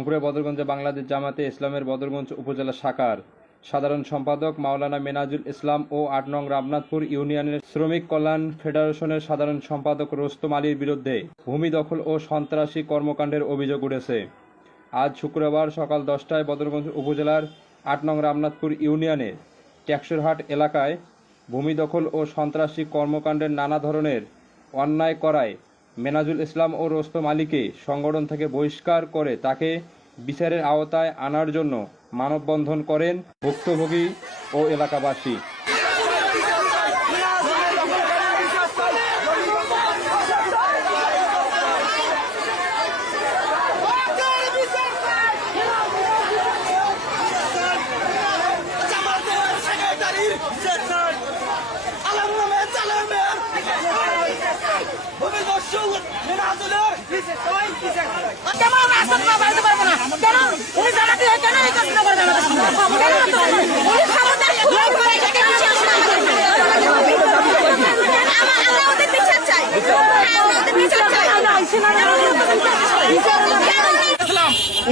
রংপুরে বদরগঞ্জে বাংলাদেশ জামাতে ইসলামের বদরগঞ্জ উপজেলা শাখার সাধারণ সম্পাদক মাওলানা মেনাজুল ইসলাম ও ৮ নং রামনাথপুর ইউনিয়নের শ্রমিক কল্যাণ ফেডারেশনের সাধারণ সম্পাদক রোস্তম আলীর বিরুদ্ধে ভূমি দখল ও সন্ত্রাসী কর্মকাণ্ডের অভিযোগ উঠেছে। আজ শুক্রবার সকাল 10টায় বদরগঞ্জ উপজেলার ৮ নং রামনাথপুর ইউনিয়নের ট্যাক্সরহাট এলাকায় ভূমি দখল ও সন্ত্রাসী কর্মকাণ্ডের নানা ধরনের অন্যায় করায় মেনাজুল ইসলাম ও রোস্তম আলীকে সংগঠন থেকে বহিষ্কার করে তাকে বিচারের আওতায় আনার জন্য মানববন্ধন করেন ভুক্তভোগী ও এলাকাবাসী।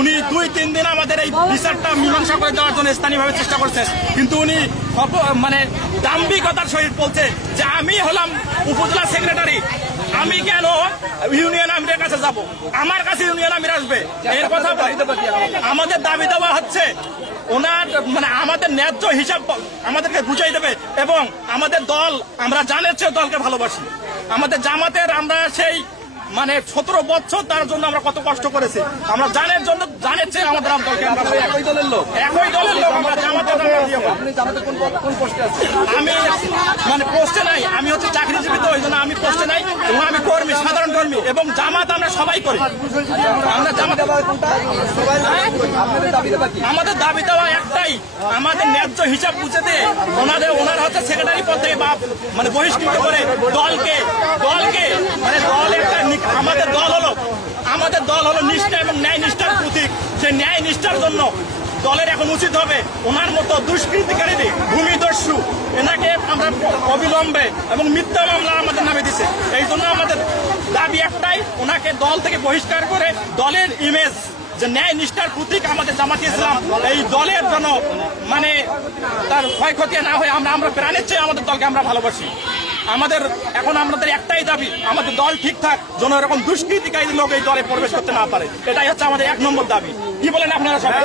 উনি ২-৩ দিন আমাদের এই বিচারটা মীমাংসা করে দেওয়ার জন্য স্থানীয়ভাবে চেষ্টা করছেন, কিন্তু উনি মানে দাম্ভিকতার সহিত বলছে যে আমি হলাম উপজেলা সেক্রেটারি, আমি কেন ইউনিয়ন আমিরের কাছে যাব, আমার কাছে ইউনিয়ন আমির আসবে। এর কথা আমাদের দাবি দেওয়া হচ্ছে ওনার মানে আমাদের ন্যায্য হিসাব আমাদেরকে বুঝাই দেবে। এবং আমাদের দল, আমরা জানের চেয়ে দলকে ভালোবাসি। আমাদের জামাতের আমরা সেই মানে ১৭ বছর তার জন্য আমরা কত কষ্ট করেছি, আমরা জানের জন্য জানের চেয়ে আমাদের দলকে একই দলের লোক আমরা জামাতের আমি মানে পোস্টে নাই, আমি হচ্ছে চাকরিজীবী, তো ওই জন্য আমি পোস্টে নাই এবং আমি কর্মী, সাধারণ কর্মী। এবং জামাত আমরা সবাই করি। আমরা জামাত আমাদের দাবি দেওয়া একটাই, আমাদের ন্যায্য হিসাব বুঝে দিয়ে ওনারা হচ্ছে সেক্রেটারি পদ থেকে বা মানে বহিষ্কৃত করে দলকে মানে দল একটা আমাদের দল হলো নিষ্ঠা এবং ন্যায় নিষ্ঠার প্রতীক। সেই ন্যায় নিষ্ঠার জন্য দলের এখন উচিত হবে ওনার মতো দুষ্কৃতিকারী ভূমিদস্যু এনাকে আমরা অবিলম্বে এবং মিথ্যা মামলা আমাদের নামে দিছে। এই জন্য আমাদের দাবি একটাই, ওনাকে দল থেকে বহিষ্কার করে দলের ইমেজ যে ন্যায় নিষ্ঠার প্রতীক আমাদের জামাতে ইসলাম, এই দলের জন্য মানে তার ক্ষয়ক্ষতি না হয় আমরা প্রাণের চেয়ে আমাদের দলকে আমরা ভালোবাসি। আমাদের একটাই দাবি, আমাদের দল ঠিকঠাক যেন এরকম দুষ্কৃতিকারী লোক এই দলে প্রবেশ করতে না পারে। এটাই হচ্ছে আমাদের ১ নম্বর দাবি। কি বলেন আপনারা সবাই?